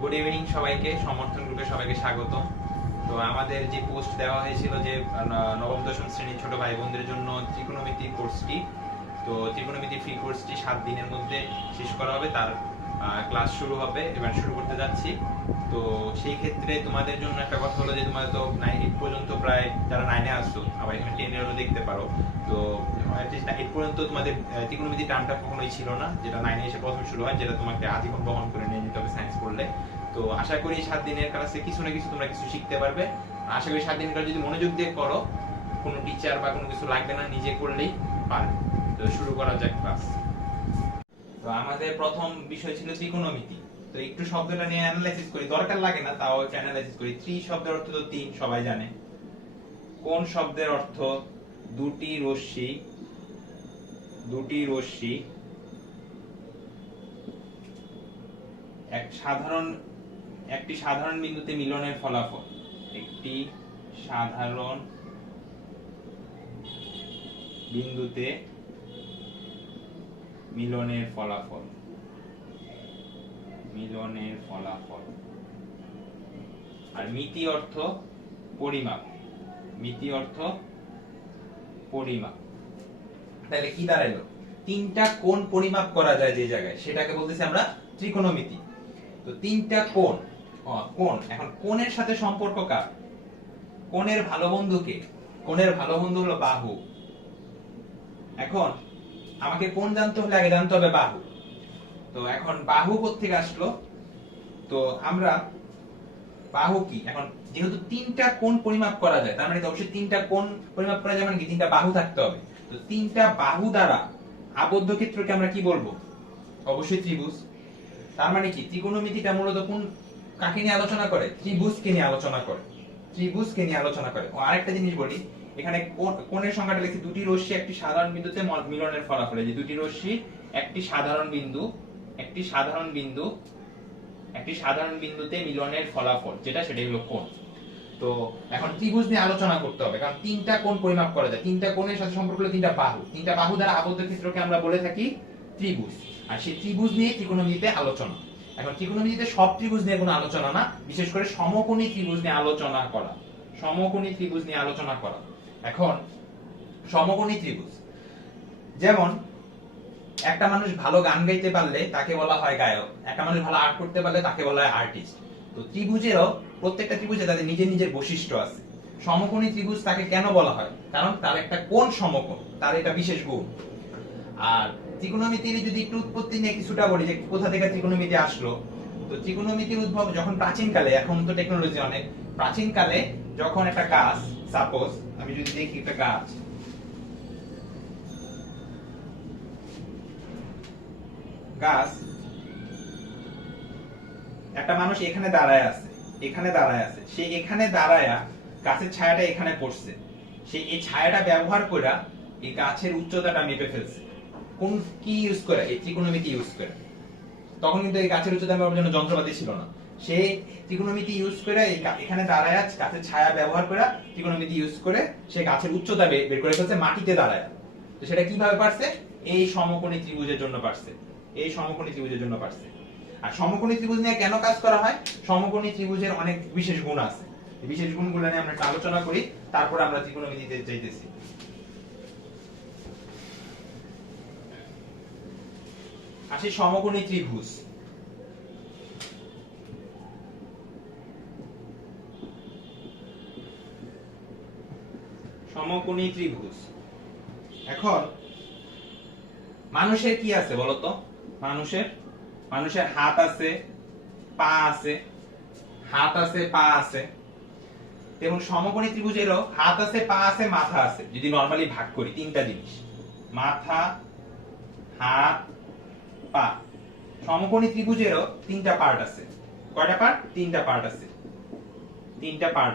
Good evening সবাইকে, সমর্থন গ্রুপে সবাইকে স্বাগতম। তো আমাদের যে পোস্ট দেওয়া হয়েছিল যে নবম দশম শ্রেণীর ছোট ভাই বোনদের জন্য ত্রিকোণমিতি কোর্সটি, তো ত্রিকোণমিতি ফ্রি কোর্সটি 7 দিনের মধ্যে শেষ করা হবে। তার ক্লাস শুরু হবে, এবার শুরু করতে যাচ্ছি। তো সেই ক্ষেত্রে তোমাদের জন্য একটা কথা হলো যে তোমাদের তো 9 পর্যন্ত প্রায় যারা 9-এ আসছো, আবার এখানে 10-এরও দেখতে পারো। তো অ্যাটলিস্ট 8 পর্যন্ত তোমাদের ত্রিকোণমিতি টার্মটা কখনোই ছিল না, যেটা 9-এ এসে প্রথম শুরু হয়, যেটা তোমাকে আজীবন বহন করে নিয়ে যেতে হবে সায়েন্স পড়লে। তো আশা করি 7 দিনের ক্লাসে কিছু না কিছু তোমরা কিছু শিখতে পারবে। আশা করি 7 দিনের ক্লাস যদি মনোযোগ দিয়ে করো, কোনো টিচার বা কোনো কিছু লাগবে না, নিজে করলেই পারবে। তো শুরু করা যাক ক্লাস। তো আমাদের প্রথম বিষয় ছিল ত্রিকোণমিতি। তো একটু শব্দটা নিয়ে অ্যানালাইসিস করি, দরকার লাগে না তাও একটু অ্যানালাইসিস করি। ত্রি শব্দের অর্থ তো 3, সবাই জানে। কোণ শব্দের অর্থ দুটি রশ্মি, একটি সাধারণ বিন্দুতে মিলনের ফলাফল। একটি সাধারণ বিন্দুতে মিলনের ফলাফল। আর মিতি অর্থ পরিমাপ। তাহলে কি দাঁড়াইলো? 3টা কোণ পরিমাপ করা যায় যে জায়গায়, সেটাকে বলতেছি আমরা ত্রিকোণমিতি। তো 3টা কোণ, এখন কোণের সাথে সম্পর্ক কার? কোণের ভালো বন্ধু কে? কোণের ভালো বন্ধু হলো বাহু। এখন আমাকে কোণ জানতে হলে আগে জানতে হবে বাহু। তো এখন বাহু কোত্থেকে আসলো? তো আমরা বাহু কি, এখন যেহেতু 3টা কোণ পরিমাপ করা যায়, তার মানে অবশ্যই 3টা কোণ পরিমাপ করা যায়, মানে কি 3টা বাহু থাকতে হবে। তো 3টা বাহু দ্বারা আবদ্ধ ক্ষেত্রকে আমরা কি বলবো? অবশ্যই ত্রিভুজ। তার মানে কি ত্রিকোণমিতিটা মূলত কোন কাকে নিয়ে আলোচনা করে? ত্রিভুজকে নিয়ে আলোচনা করে। ও আরেকটা জিনিস বলি, এখানে কোণের সংখ্যাটা লিখছি দুটি রশ্মি একটি সাধারণ বিন্দুতে মিলনের ফলাফল। এই যে দুটি রশ্মি একটি সাধারণ বিন্দুতে মিলনের ফলাফল, সেটাই হলো কোণ। তো এখন ত্রিভুজ নিয়ে আলোচনা করতে হবে, কারণ 3টা কোণ পরিমাপ করা যায়। 3টা কোণের সাথে সম্পর্ক হলো 3টা বাহু দ্বারা আবদ্ধ ক্ষেত্রকে আমরা বলে থাকি ত্রিভুজ। আর সেই ত্রিভুজ নিয়ে ত্রিকোণমিতিতে আলোচনা। এখন ত্রিকোণমিতিতে সব ত্রিভুজ নিয়ে কোনো আলোচনা না, বিশেষ করে সমকোণী ত্রিভুজ নিয়ে আলোচনা করা। এখন সমকোণী ত্রিভুজ, যেমন একটা মানুষ ভালো গান গাইতে পারলে তাকে বলা হয় গায়ক, একটা মানুষ ভালো আর্ট করতে পারলে তাকে বলা হয় আর্টিস্ট। তো ত্রিভুজেরও প্রত্যেকটা ত্রিভুজে তাদের নিজের বৈশিষ্ট্য আছে। সমকোণী ত্রিভুজ তাকে কেন বলা হয়? কারণ তার একটা কোণ সমকোণ, তার এটা বিশেষ গুণ। আর ত্রিকোণমিতির যদি একটু উৎপত্তি নিয়ে কিছুটা বলি, যে কোথা থেকে ত্রিকোণমিতি আসলো। তো ত্রিকোণমিতির উদ্ভব যখন প্রাচীনকালে, এখন তো টেকনোলজি অনেক, প্রাচীনকালে যখন একটা গাছ, সাপোজ আমি যদি দেখি একটা গাছ, একটা মানুষ এখানে দাঁড়ায় আছে, সে এখানে দাঁড়ায়া গাছের ছায়াটা এখানে পড়ছে, সে এই ছায়াটা ব্যবহার করে এই গাছের উচ্চতাটা মেপে ফেলছে। কোন কি ইউজ করে? এই ত্রিকোণমিতি ইউজ করে। তখন কিন্তু এই গাছের উচ্চতা মাপার জন্য যন্ত্রপাতি ছিল না, সে ত্রিকোণমিতি ইউজ করে এখানে দাঁড়ায় গাছের ছায়া ব্যবহার করে ত্রিকোণমিতি ইউজ করে সে গাছের উচ্চতা বের করে ফেলছে মাটিতে দাঁড়ায়। তো সেটা কিভাবে পারছে? এই সমকোণী ত্রিভুজের জন্য পারছে। আর সমকোণী ত্রিভুজ নিয়ে কেন কাজ করা হয়? সমকোণী ত্রিভুজের অনেক বিশেষ গুণ আছে, এই বিশেষ গুণগুলো নিয়ে আমরা আলোচনা করি, তারপর আমরা ত্রিকোণমিতিতে যাইতেছি। আসি সমকোণী ত্রিভুজ। এখন মানুষের কি আছে বলতো? মানুষের হাত আছে, পা আছে। এবং সমকোণী ত্রিভুজেরও হাত আছে, পা আছে, মাথা আছে। যদি নরমালি ভাগ করি 3টা জিনিস, মাথা, হাত, পা। সমকোণী ত্রিভুজেরও 3টা পার্ট আছে। কয়টা পার্ট? 3টা পার্ট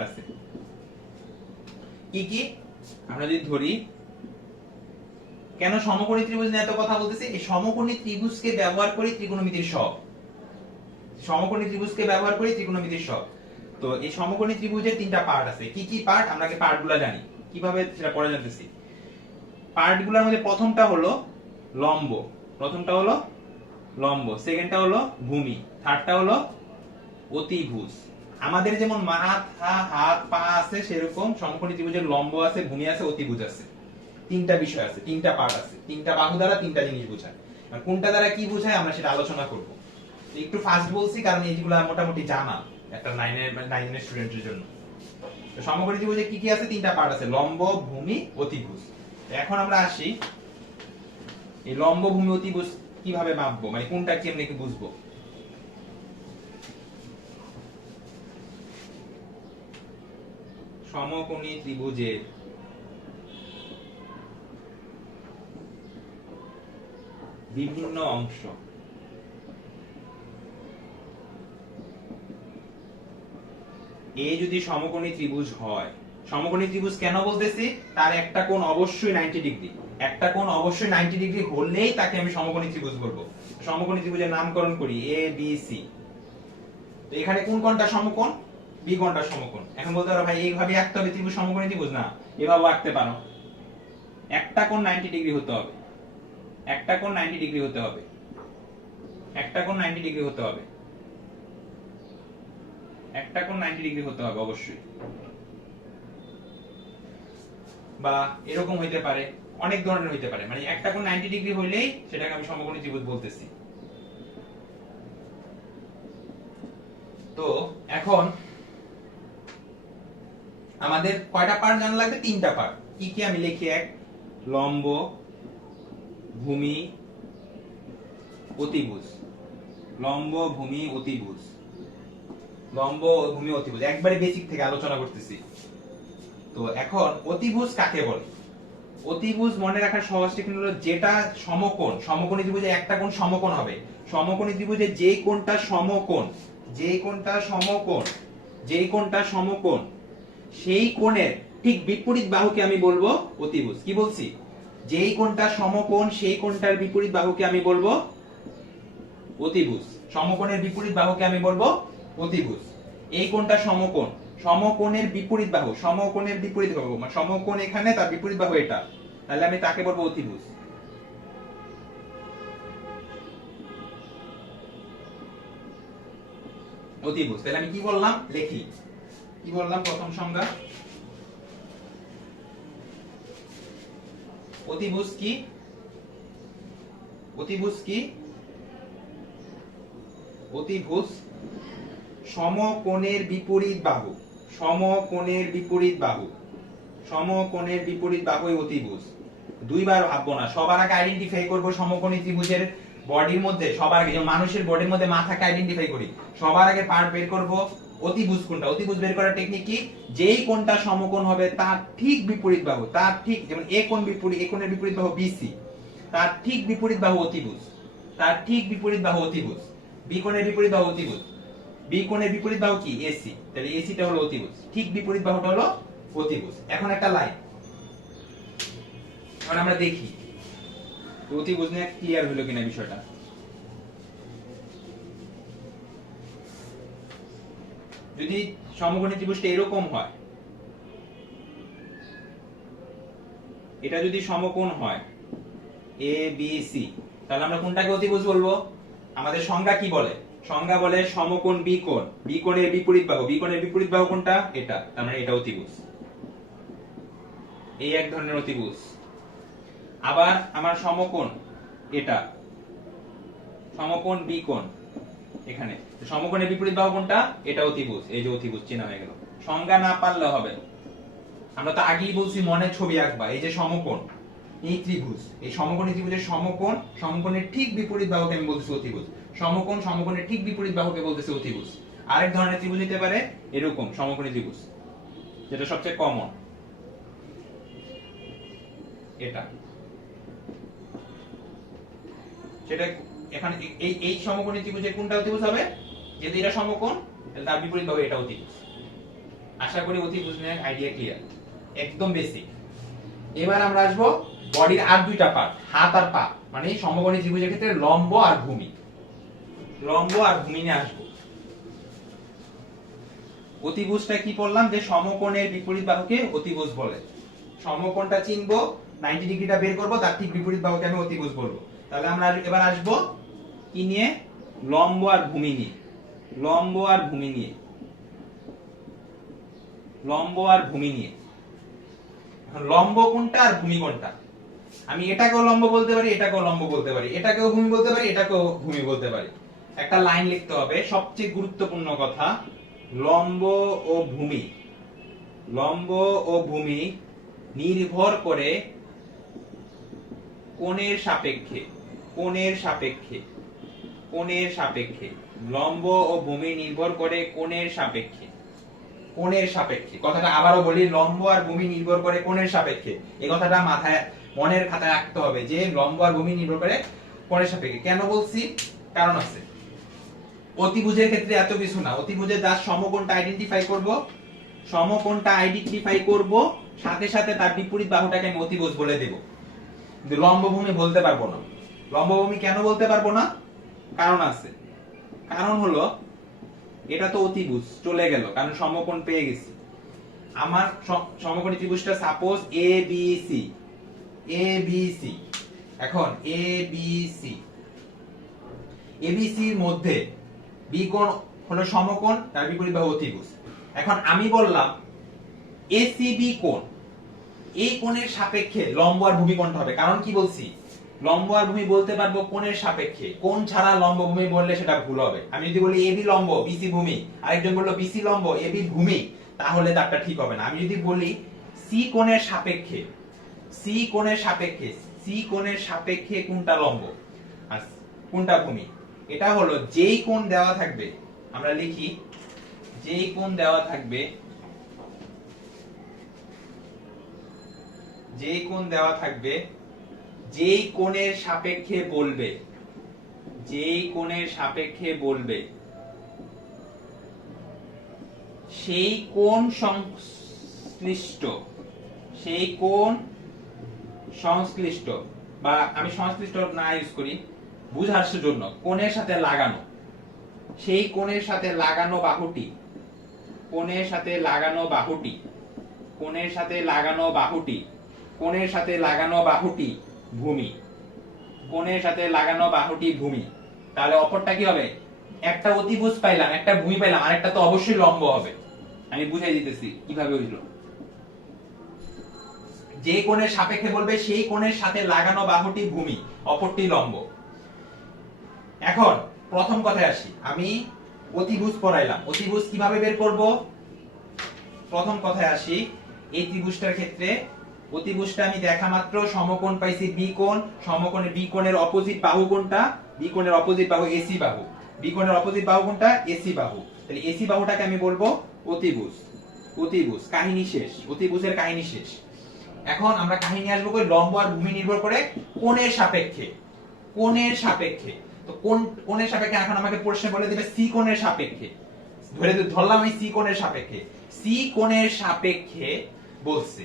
আছে। কি আমরা যদি ধরি, কেন সমকোণী ত্রিভুজ নিয়ে এত কথা বলতেছি? এই সমকোণী ত্রিভুজকে ব্যবহার করি ত্রিকোণমিতির সব। তো এই সমকোণী ত্রিভুজের 3টা পার্ট আছে। কি পার্ট? আমরা কি পার্টগুলো জানি, কিভাবে সেটা পরে জানতেছি। পার্টগুলোর মধ্যে প্রথমটা হলো লম্ব, সেকেন্ডটা হলো ভূমি, থার্ডটা হলো অতিভুজ। আমাদের যেমন মাথা হাত পা আছে সেরকম সমকোণী ত্রিভুজের লম্ব আছে, ভূমি আছে, অতিভুজ আছে। তিনটা বিষয় আছে, তিনটা পার্ট আছে, তিনটা বাহু দ্বারা তিনটা জিনিস বোঝায়। আর কোনটা দ্বারা কি বোঝায় আমরা সেটা আলোচনা করব। একটু ফাস্ট বলছি কারণ এইগুলো মোটামুটি জানা একটা 9 এর স্টুডেন্টের জন্য। তো সমকোণী ত্রিভুজে কি কি আছে? তিনটা পার্ট আছে, লম্ব, ভূমি, অতিভুজ। এখন আমরা আসি এই লম্ব, ভূমি, অতিভুজ কিভাবে মাপবো, মানে কোনটা কেমনে কি বুঝবো। সমকোণী ত্রিভুজের বিভিন্ন অংশ এ যদি সমকোণী ত্রিভুজ হয়, সমকোণী ত্রিভুজ কেন বলতেছি? তার একটা কোণ অবশ্যই 90 ডিগ্রি, একটা কোণ অবশ্যই 90 ডিগ্রি হলেই তাকে আমি সমকোণী ত্রিভুজ বলবো। সমকোণী ত্রিভুজের নামকরণ করি এ বি সি। তো এখানে কোন কোণটা সমকোণ? বি কোণটা সমকোণ। এখন বলতে পারো ভাই এইভাবে আঁকতে হবে ত্রিভুজ, সমকোণী ত্রিভুজ? না, এভাবে আঁকতে পারো। একটা কোণ 90 ডিগ্রি হতে হবে, একটা কোণ 90 ডিগ্রি হতে হবে, একটা কোণ 90 ডিগ্রি হতে হবে, একটা কোণ 90 ডিগ্রি হতে হবে অবশ্যই। বা এরকম হইতে পারে, অনেক ধরনের হইতে পারে, মানে একটা কোণ 90 ডিগ্রি হইলেই সেটাকে আমি সমকোণী ত্রিভুজ বলতেছি। তো এখন আমাদের কয়টা পার্ট জানা লাগবে? তিনটা পার্ট। কি কি আমি লিখি? এক, লম্ব, ভূমি, অতিভুজ। লম্ব, ভূমি, অতিভুজ, লম্ব, ভূমি, অতিভুজ, একবারে বেসিক থেকে আলোচনা করতেছি। তো এখন অতিভুজ কাকে বলে? অতিভুজ মনে রাখার সহজ টেকনিক হলো যেটা সমকোণ, সমকোণী ত্রিভুজে একটা কোণ সমকোণ হবে, সমকোণী ত্রিভুজে যেই কোণটা সমকোণ, যেই কোণটা সমকোণ, যেই কোণটা সমকোণ, সেই কোণের ঠিক বিপরীত বাহুকে আমি বলবো অতিভুজ। কি বলছি? যেই কোণটা সমকোণ সেই কোণটার বিপরীত বাহুকে আমি বলবো অতিভুজ। সমকোণের বিপরীত বাহুকে আমি বলবো অতিভুজ। এই কোণটা সমকোণ, সমকোণের বিপরীত বাহু, সমকোণের বিপরীত বাহু, মানে সমকোণ এখানে, তার বিপরীত বাহু এটা, তাহলে আমি তাকে বলবো অতিভুজ। অতিভুজ। তাহলে আমি কি বললাম লিখি, কি বললাম? প্রথম সংজ্ঞা, অতিভুজ কি? অতিভুজ কি? অতিভুজ সমকোণের বিপরীত বাহু, সমকোণের বিপরীত বাহু, সমকোণের বিপরীত বাহুই অতিভুজ। দুইবার ভাববো না, সবার আগে আইডেন্টিফাই করব সমকোণী ত্রিভুজের বডির মধ্যে, সবার আগে যেমন মানুষের বডির মধ্যে মাথাকে আইডেন্টিফাই করি, সবার আগে পার্ট বের করব অতিভুজ কোণটা। অতিভুজ বের করার টেকনিক কি? যেই কোণটা সমকোণ হবে তার ঠিক বিপরীত বাহু, তার ঠিক, যেমন এ কোণ বিপরীত, এ কোণের বিপরীত বাহু বিসি, তার ঠিক বিপরীত বাহু অতিভুজ, তার ঠিক বিপরীত বাহু অতিভুজ। বি কোণের বিপরীত বাহু অতিভুজ, বি কোণের বিপরীত বাহু কি? এসি, তাহলে এসিটা হলো অতিভুজ, ঠিক বিপরীত বাহুটা হলো অতিভুজ। এখন একটা লাইন, এখন আমরা দেখি অতিভুজ নিয়ে ক্লিয়ার হলো কিনা বিষয়টা। যদি সমকোণী ত্রিভুজটা এরকম হয়, এটা যদি সমকোণ হয় এ বি সি, তাহলে আমরা কোনটাকে অতিভুজ বলবো? আমাদের সংজ্ঞা কি বলে? সংজ্ঞা বলে সমকোণ বি কোণ, বি কোণের বিপরীত বাহু, বি কোণের বিপরীত বাহু কোনটা? এটা, তার মানে এটা অতিভুজ। এই এক ধরনের অতিভুজ। আবার আমার সমকোণ এটা, সমকোণ বি কোণ এখানে, সমকোণের বিপরীত বাহু কোনটা? এটা অতিভুজ। এই যে অতিভুজ চেনা হয়ে গেল। সংজ্ঞা না পারলে হবে, আমরা তো আগেই বলছি মনে ছবি আঁকবা। এই যে সমকোণ, এই ত্রিভুজ, এই সমকোণী ত্রিভুজের সমকোণ, সমকোণের ঠিক বিপরীত বাহুকে আমি বলতেছি অতিভুজ। সমকোণ, সমকোণের ঠিক বিপরীত বাহুকে বলতেছি অতিভুজ। আরেক ধরনের ত্রিভুজ হতে পারে এরকম সমকোণী ত্রিভুজ, যেটা সবচেয়ে কমন, এটা, সেটা এখানে এই এই সমকোণী ত্রিভুজের কোনটা অতিভুজ হবে? যদি এটা সমকোণ তাহলে তার বিপরীত বাহু এটা অতিভুজ। আশা করি অতিভুজ নিয়ে আইডিয়া ক্লিয়ার, একদম বেসিক। এবার আমরা আসবো বডির আর দুইটা পার্ট, হাত আর পা, মানে সমকোণী ত্রিভুজের ক্ষেত্রে লম্ব আর ভূমি, লম্ব আর ভূমি নিয়ে আসবো। অতিভুজটা কি বললাম? যে সমকোণের বিপরীত বাহুকে অতিভুজ বলে। সমকোণটা চিনবো, 90 ডিগ্রিটা বের করব, তার ঠিক বিপরীত বাহুকে আমি অতিভুজ বলবো। তাহলে আমরা এবার আসবো কি নিয়ে? লম্ব আর ভূমি নিয়ে। লম্ব আর ভূমি নিয়ে, লম্ব আর ভূমি নিয়ে। এখন লম্ব কোনটা আর ভূমি কোনটা, আমি এটাকেও লম্ব বলতে পারি, এটাকেও লম্ব বলতে পারি, এটাকেও ভূমি বলতে পারি, এটাকেও ভূমি বলতে পারি। একটা লাইন লিখতে হবে, সবচেয়ে গুরুত্বপূর্ণ কথা, লম্ব ও ভূমি, লম্ব ও ভূমি নির্ভর করে কোণের সাপেক্ষে, কোণের সাপেক্ষে, কোণের সাপেক্ষে। লম্ব ও ভূমি নির্ভর করে কোণের সাপেক্ষে, কোণের সাপেক্ষে। কথাটা আবারও বলি, লম্ব আর ভূমি নির্ভর করে কোণের সাপেক্ষে। এই কথাটা মাথায়, মনের খাতায় রাখতে হবে যে লম্ব আর ভূমি নির্ভর করে কোণের সাপেক্ষে। কেন বলছি? কারণ আছে। অতিভুজের ক্ষেত্রে এত কিছু না, অতিভুজে জাস্ট সমকোণটা আইডেন্টিফাই করব, সমকোণটা আইডেন্টিফাই করব, সাথে সাথে তার বিপরীত বাহুটাকে আমি অতিভুজ বলে দেব। কিন্তু লম্বভূমি বলতে পারবো না। লম্বভূমি কেন বলতে পারবো না? কারণ আছে। কারণ হলো, এটা তো অতিভুজ, চলে গেল, কারণ সমকোণ পেয়ে গেছি। আমার সমকোণী ত্রিভুজটা suppose A B C, A B C. এখন A B C, A B C এর মধ্যে বি কোণ হলো সমকোণ, তার বিপরীত বাহু অতিভুজ। এখন আমি বললাম এসিবি কোণ, এই কোণের সাপেক্ষে লম্ব আর ভূমি কোণটা হবে। কারণ কি বলছি? লম্ব আর ভূমি বলতে পারবো কোণের সাপেক্ষে, কোণ ছাড়া লম্ব ভূমি বললে সেটা ভুল হবে। আমি যদি বলি এবি লম্ব বিসি ভূমি, আরেকজন বললো বিসি লম্ব এবি ভূমি, তাহলে তারটা ঠিক হবে না। আমি যদি বলি সি কোণের সাপেক্ষে, সি কোণের সাপেক্ষে, সি কোণের সাপেক্ষে কোনটা লম্ব আর কোনটা ভূমি, এটা হলো যেই কোণ দেওয়া থাকবে, আমরা লিখি যেই কোণ দেওয়া থাকবে, যেই কোণ দেওয়া থাকবে, যেই কোণের সাপেক্ষে বলবে, যেই কোণের সাপেক্ষে বলবে, সেই কোণ সংশ্লিষ্ট, সেই কোণ সংশ্লিষ্ট, বা আমি সংশ্লিষ্ট না ইউজ করি বুঝার জন্য, কোণের সাথে লাগানো, সেই কোণের সাথে লাগানো বাহুটি, কোণের সাথে লাগানো বাহুটি, কোণের সাথে লাগানো বাহুটি, কোণের সাথে লাগানো বাহুটি ভূমি, কোণের সাথে লাগানো বাহুটি ভূমি। তাহলে অপরটা কি হবে? একটা অতিভুজ পাইলাম, একটা ভূমি পাইলাম, আরেকটা তো অবশ্যই লম্ব হবে। আমি বুঝাই দিতেছি কিভাবে হইলো। যে কোণের সাপেক্ষে বলবে সেই কোণের সাথে লাগানো বাহুটি ভূমি, অপরটি লম্ব। এখন প্রথম কথায় আসি, আমি অতিভুজ পড়াইলাম, অতিভুজ কিভাবে বের করব? প্রথম কথায় আসি, এই ত্রিভুজটার ক্ষেত্রে অতিভুজটা আমি দেখা মাত্র সমকোণ পাইছি বি কোণ, সমকোণের বি কোণের অপোজিট বাহু কোনটা? বি কোণের অপোজিট বাহু এসি বাহু, বি কোণের অপোজিট বাহু কোনটা? এসি বাহু। তাহলে এসি বাহুটাকে আমি বলবো অতিভুজ, অতিভুজ। কাহিনী শেষ, অতিভুজের কাহিনী শেষ। এখন আমরা কাহিনী আসবো কই? লম্ব আর ভূমি নির্ভর করে কোণের সাপেক্ষে, কোণের সাপেক্ষে। তো কোন কোণের সাপেক্ষে? এখন আমাকে প্রশ্ন বলে দিবে সি কোণের সাপেক্ষে, ধরলাম আমি সি কোণের সাপেক্ষে, সি কোণের সাপেক্ষে বলছে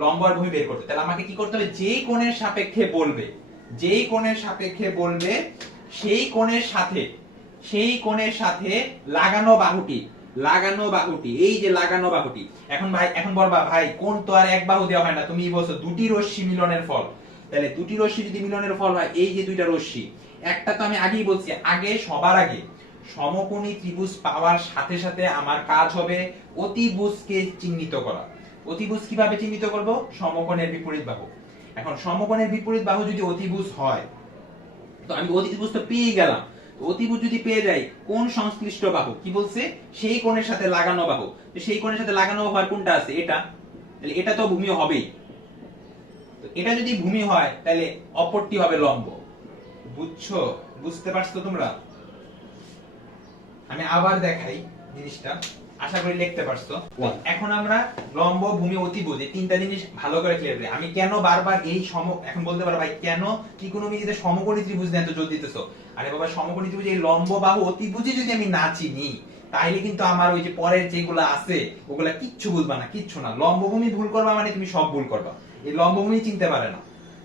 লম্ব আর ভূমি বের করতে। তাহলে আমাকে কি করতে হবে? যেই কোণের সাপেক্ষে বলবে, যেই কোণের সাপেক্ষে বলবে, সেই কোণের সাথে, সেই কোণের সাথে লাগানো বাহুটি, লাগানো বাহুটি, এই যে লাগানো বাহুটি। এখন ভাই, এখন বলবা ভাই কোণ তো আর এক বাহু দেওয়া হয় না, তুমি বলছো দুটি রশ্মি মিলনের ফল। তাহলে দুটি রশ্মি যদি মিলনের ফল হয়, এই যে দুইটা রশ্মি, একটা তো আমি আগেই বলছি, আগে সবার আগে সমকোণী ত্রিভুজ পাওয়ার সাথে সাথে আমার কাজ হবে অতিভুজকে চিহ্নিত করা। অতিভুজ কিভাবে চিহ্নিত করব? সমকোণের বিপরীত বাহু। এখন সমকোণের বিপরীত বাহু যদি অতিভুজ হয়, তো আমি অতিভুজ তো পেয়ে গেলাম। অতিভুজ যদি পেয়ে যাই, কোণ সংশ্লিষ্ট বাহু কি বলছে? সেই কোণের সাথে লাগানো বাহু। তো সেই কোণের সাথে লাগানো বাহু আর কোনটা আছে? এটা। তাহলে এটা তো ভূমি হবেই। তো এটা যদি ভূমি হয়, তাহলে অপরটি হবে লম্ব। বুঝছো? বুঝতে পারছো তোমরা? আমি আবার দেখাই জিনিসটা, আশা করি লিখতে পারছো। এখন আমরা লম্ব, ভূমি, অতিভুজ এই তিনটা জিনিস ভালো করে ক্লিয়ার করি। আমি কেন বারবার এই এখন বলতে পারো ভাই কেন ত্রিকোণমিতিতে সমকোণী ত্রিভুজ দেন তো জোর দিতেছো? আরে বাবা, সমকোণী ত্রিভুজ এই লম্ব বাহু অতিভুজে যদি আমি না চিনি, তাইলে কিন্তু আমার ওই যে পরের যেগুলো আছে ওগুলা কিচ্ছু বুঝবা না, কিচ্ছু না। লম্ব ভূমি ভুল করবা মানে তুমি সব ভুল করবা। এই লম্ব ভূমি চিনতে পারে না।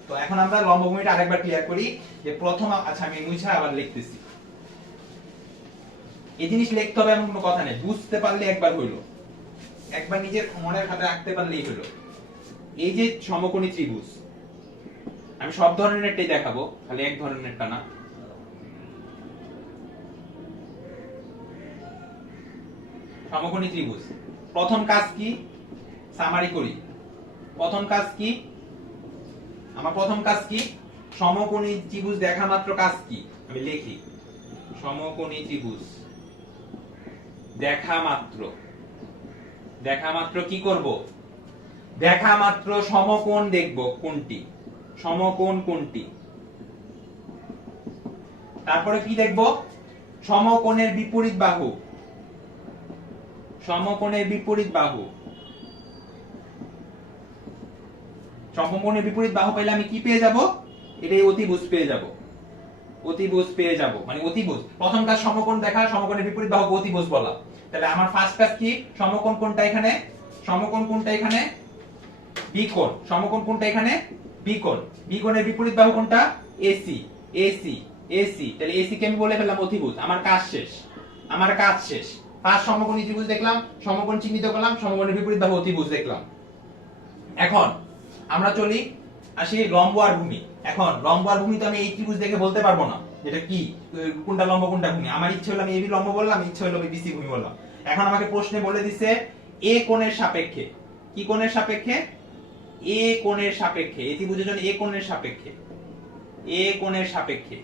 তো এখন আমরা লম্ব ভূমিটা আরেকবার ক্লিয়ার করি যে প্রথম, আচ্ছা আমি মুছা আবার লিখতেছি। এই জিনিস লিখতে হবে এমন কোনো কথা নেই, বুঝতে পারলে একবার হইলো, একবার নিজের মনের খাতায় রাখতে পারলেই হলো। এই যে সমকোণী ত্রিভুজ, আমি সব ধরনেরটাই দেখাবো, খালি এক ধরনেরটা না। সমকোণী ত্রিভুজ। প্রথম কাজ কি, সামারি করি। প্রথম কাজ কি, আমার প্রথম কাজ কি, সমকোণী ত্রিভুজ দেখা মাত্র কাজ কি, আমি লিখি সমকোণী ত্রিভুজ দেখা মাত্র। দেখা মাত্র কি করব, দেখা মাত্র সমকোণ দেখব কোনটি, সমকোণ কোনটি। তারপরে কি দেখব, সমকোণের বিপরীত বাহু। সমকোণের বিপরীত বাহু, সমকোণের বিপরীত বাহু পেলে আমি কি পেয়ে যাব, এটাই অতিভুজ পেয়ে যাব। অতিভুজ পেয়ে যাব, মানে অতিভুজ। প্রথম কাজ সমকোণ দেখা, সমকোণের বিপরীত বাহুকে অতিভুজ বলা। তাহলে আমার ফার্স্ট কাজ কি, সমকোণ কোনটা এখানে, সমকোণ কোনটা এখানে, বিকোণ। সমকোণ কোনটা এখানে, বিকোণ। বিকোণের বিপরীত বাহু কোনটা, এসি। এসি এসি, তাহলে এসি কে আমি বলে ফেললাম অতিভুজ। আমার কাজ শেষ, আমার কাজ শেষ। ফার্স্ট সমকোণী ত্রিভুজ দেখলাম, সমকোণ চিহ্নিত করলাম, সমকোণের বিপরীত বাহু অতিভুজ দেখলাম। এখন আমরা চলি, আসি লম্ব আর ভূমি। এখন লম্ব আর ভূমি তো আমি এই ত্রিভুজ দেখে বলতে পারবো না এটা কি, কোনটা লম্ব কোনটা ভূমি। আমার ইচ্ছে হলো আমি এবি লম্ব বললাম, ইচ্ছে হলো বিসি ভূমি বললাম। এখন আমাকে প্রশ্নে বলে দিছে এ কোণের সাপেক্ষে, কি কোণের সাপেক্ষে, এ কোণের সাপেক্ষে। এই ত্রিভুজের জন্য এ কোণের সাপেক্ষে, এ কোণের সাপেক্ষে।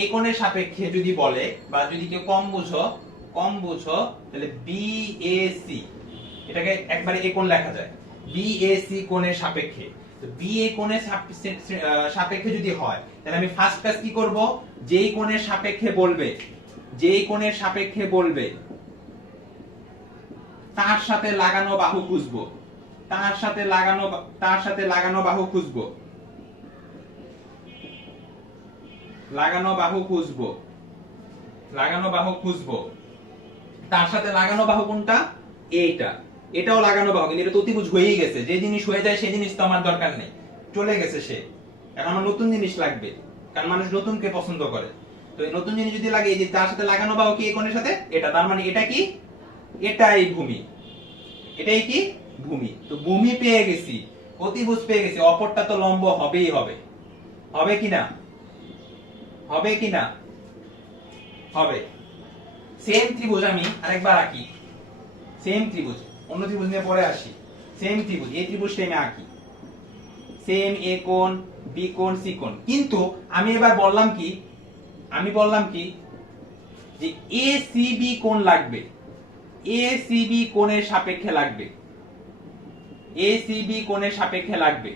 এ কোণের সাপেক্ষে যদি বলে, বা যদি কেউ কম বুঝো, কম বুঝো, তাহলে বিএসি, এটাকে একবারে এ কোণ লেখা যায়, বিএসি কোণের সাপেক্ষে। তো বিএ কোণের সাপেক্ষে যদি হয়, তাহলে আমি ফার্স্ট কাজ কি করব, যেই কোণের সাপেক্ষে বলবে, যেই কোণের সাপেক্ষে বলবে তার সাথে লাগানো বাহু খুঁজবো, তার সাথে লাগানো, তার সাথে লাগানো বাহু খুঁজবো, লাগানো বাহু খুঁজবো, লাগানো বাহু খুঁজবো। তার সাথে লাগানো বাহু কোনটা, এইটা। এটাও লাগানো বাহু, কিন্তু এটা তো অতিভুজ হয়েই গেছে। যে জিনিস হয়ে যায় সেই জিনিস তো আমার দরকার নেই, চলে গেছে সে। কারণ আমার নতুন জিনিস লাগবে, কারণ মানুষ নতুনকে পছন্দ করে। তো এই নতুন জিনিস যদি লাগে, এই যে তার সাথে লাগানো বাহু কি এই কোণের সাথে, এটা, তার মানে এটা কি, এটাই ভূমি, এটাই কি ভূমি। তো ভূমি পেয়ে গেছি, অতিভুজ পেয়ে গেছি, অপরটা তো লম্ব হবেই হবে। হবে কিনা, হবে কিনা, হবে। সেম ত্রিভুজ আমি আরেকবার আঁকি, সেম ত্রিভুজ, অন্য ত্রিভুজ নিয়ে পরে আসি। সেম ত্রিভুজ, এই ত্রিভুজটা আমি আঁকি, সেম এ কোণ, বি কোণ, সি কোণ। কিন্তু আমি এবার বললাম কি, আমি বললাম কি যে এ সি বি কোণ লাগবে, এ সি বি কোণের সাপেক্ষে লাগবে, এ সি বি কোণের সাপেক্ষে লাগবে,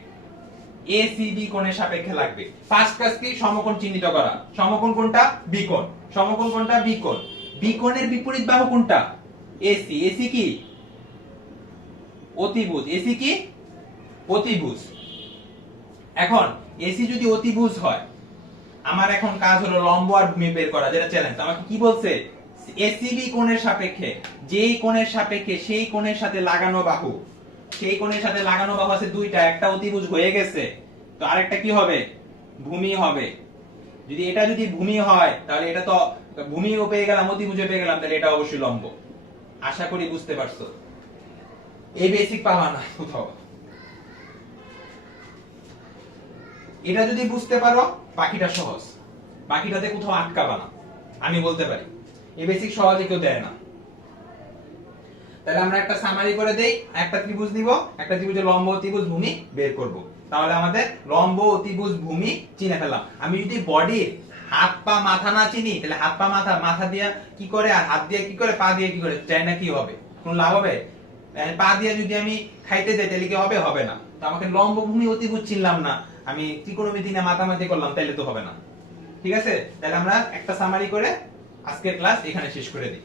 এ সি বি কোণের সাপেক্ষে লাগবে। ফার্স্ট কাজ কি, সমকোণ চিহ্নিত করা। সমকোণ কোনটা, বিকোণ। সমকোণ কোনটা, বিকোণ। বিকোণের বিপরীত বাহু কোনটা, এসি। এসি কি, অতিভুজ। এসি কি, অতিভুজ। এখন এসি যদি অতিভুজ হয়, আমার এখন কাজ হলো লম্ব আর ভূমি বের করা, যেটা চ্যালেঞ্জ। আমাকে কি বলছে, এসিবি কোণের সাপেক্ষে, যেই কোণের সাপেক্ষে সেই কোণের সাথে লাগানো বাহু, সেই কোণের সাথে লাগানো বাহু আছে দুইটা, একটা অতিভুজ হয়ে গেছে, তো আরেকটা কি হবে, ভূমি হবে। যদি এটা যদি ভূমি হয়, তাহলে এটা তো ভূমিও পেয়ে গেলাম, অতিভুজও পেয়ে গেলাম, তাহলে এটা অবশ্যই লম্ব। আশা করি বুঝতে পারছো। এই বেসিক পাবা না কোথাও। এটা যদি বুঝতে পারো, বাকিটা সহজ, বাকিটাতে কোথাও আটকাবা না, আমি বলতে পারি। এই বেসিক সহজে কেউ দেয় না। তাহলে আমরা একটা সামারি করে দেই, একটা ত্রিভুজ নিব, একটা ত্রিভুজের লম্ব, অতিভুজ, ভূমি বের করব। তাহলে আমাদের লম্ব, অতিভুজ, ভূমি চিনে ফেললাম। আমি যদি বডির হাত পা মাথা না চিনি, তাহলে হাত পা মাথা, মাথা দিয়ে কি করে আর হাত দিয়ে কি করে, পা দিয়ে কি করে, চাই না কি হবে, কোন লাভ হবে? পা দিয়ে যদি আমি খাইতে যাই তাহলে কি হবে, হবে না। তো আমাকে লম্ব, ভূমি, অতিভুজ চিনলাম না, আমি ত্রিকোণমিতি না মাতামাতি করলাম, তাহলে তো হবে না। ঠিক আছে, তাহলে আমরা একটা সামারি করে আজকের ক্লাস এখানে শেষ করে দিই।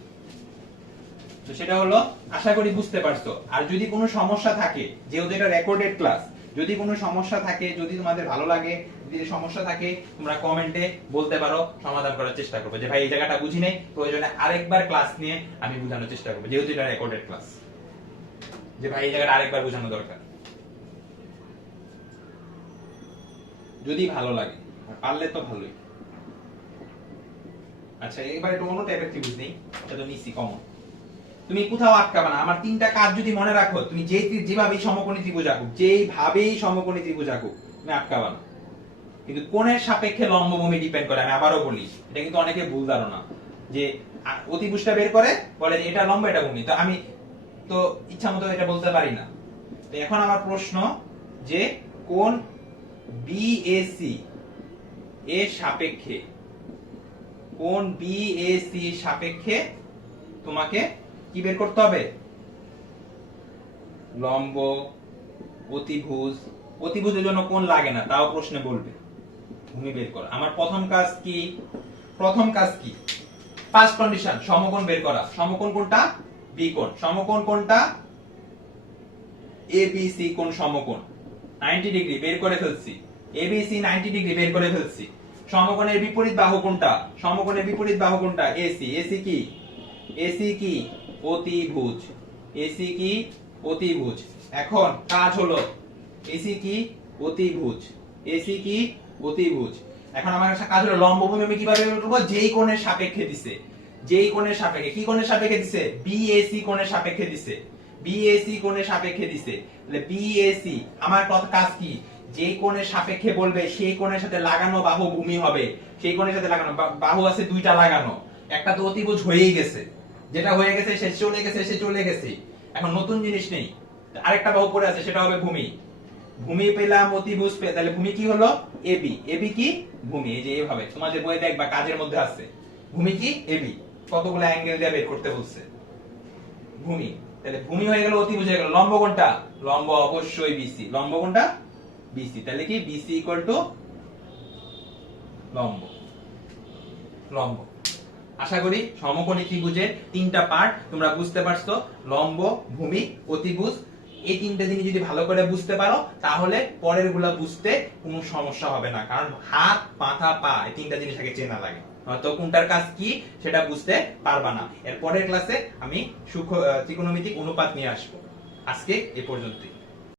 তো সেটা হলো, আশা করি বুঝতে পারছো। আর যদি কোনো সমস্যা থাকে, যেহেতু এটা রেকর্ডেড ক্লাস, যদি কোনো সমস্যা থাকে, যদি তোমাদের ভালো লাগে, যদি সমস্যা থাকে, তোমরা কমেন্টে বলতে পারো, সমাধান করার চেষ্টা করবো। যে ভাই এই জায়গাটা বুঝি নাই, প্রয়োজনে আরেকবার ক্লাস নিয়ে আমি বোঝানোর চেষ্টা করবো, যেহেতু এটা রেকর্ডেড ক্লাস। যে ভাই এই জায়গাটা আরেকবার বোঝানো দরকার, যদি ভালো লাগে, পারলে তো ভালোই। আচ্ছা, এবার একটু অন্য টাইপের ত্রিভুজ নেই, এটা তো নিছি কমন। তুমি কোথাও আটকাবে না। আমার তিনটা কাজ যদি মনে রাখো, তুমি যেভাবেই সমকোণী ত্রিভুজ আঁকুক, যেভাবেই সমকোণী ত্রিভুজ আঁকুক, তুমি আটকাবে না। কিন্তু কোণের সাপেক্ষে লম্ব ভূমি ডিপেন্ড করে, আমি আবারও বলি, এটা কিন্তু অনেকে ভুল ধারণা, যে অতিভুজটা বের করে বলে যে এটা লম্ব এটা ভূমি, তো আমি তো ইচ্ছা মতো এটা বলতে পারি না। তো এখন আমার প্রশ্ন যে কোন বিএসি এর সাপেক্ষে, কোন বিএসি সাপেক্ষে তোমাকে কি বের করতে হবে, লম্ব, অতিভুজ। অতিভুজের জন্য কোন লাগে না তাও প্রশ্নে বলবে, ভূমি বের করো। আমার প্রথম কাজ কি, ফার্স্ট কন্ডিশন সমকোণ বের করা। সমকোণ কোনটা, বি কোণ। সমকোণ কোনটা, এবিসি কোণ সমকোণ 90 ডিগ্রি বের করে ফেলছি। এবিসি 90 ডিগ্রি বের করে ফেলছি। সমকোণের বিপরীত বাহু কোনটা, সমকোণের বিপরীত বাহু কোনটা, এসি। এসি কি, এসি কি অতিভুজ। এসি কি অতিভুজ। এখন কাজ হলো এসি কি অতিভুজ, এসি কি অতিভুজ। এখন আমার কাজ হলো লম্ব ভূমি আমি কিভাবে বের করব, যেই কোণের সাপেক্ষে দিছে, যেই কোণের সাপেক্ষে, কি কোণের সাপেক্ষে দিছে, বিএসি কোণের সাপেক্ষে দিছে, বিএসি কোণের সাপেক্ষে দিছে। তাহলে বিএসি আমার কথা কাজ কি, যেই কোণের সাপেক্ষে বলবে সেই কোণের সাথে লাগানো বাহু ভূমি হবে। সেই কোণের সাথে লাগানো বাহু আছে দুইটা লাগানো, একটা তো অতিভুজ হয়েই গেছে, যেটা হয়ে গেছে সে চলে গেছে। এখন নতুন জিনিস নেই, আরেকটা বাহু পড়ে আছে সেটা হবে ভূমি। ভূমি পেলাম, অতিভুজ পে, তাহলে ভূমি কি হলো এবি। এবি কি ভূমি, এই যে এইভাবে তোমাদের বইয়ে দেখবা কাজের মধ্যে আছে ভূমি কি এবি, কতগুলো অ্যাঙ্গেল দিয়ে বের করতে বলছে ভূমি। তাহলে ভূমি হয়ে গেল, অতিভুজ হয়ে গেল। লম্ব কোনটা, লম্ব অবশ্যই বিসি। লম্ব কোনটা, বিসি। তাহলে কি বিসি ইকুয়াল টু লম্ব, লম্ব। আশা করি সমকোণী ত্রিভুজের তিনটা পার্ট তোমরা বুঝতে পারছো, লম্ব, ভূমি, অতিভুজ। এই তিনটা জিনিস যদি ভালো করে বুঝতে পারো তাহলে পরের গুলা বুঝতে কোনো সমস্যা হবে না, কারণ হাত, মাথা, পা এই তিনটা জিনিস আগে চেনা লাগে, তো কোনটার কাজ কি সেটা বুঝতে পারবা না। এর পরের ক্লাসে আমি ত্রিকোণমিতিক অনুপাত নিয়ে আসবো। আজকে এ পর্যন্তই।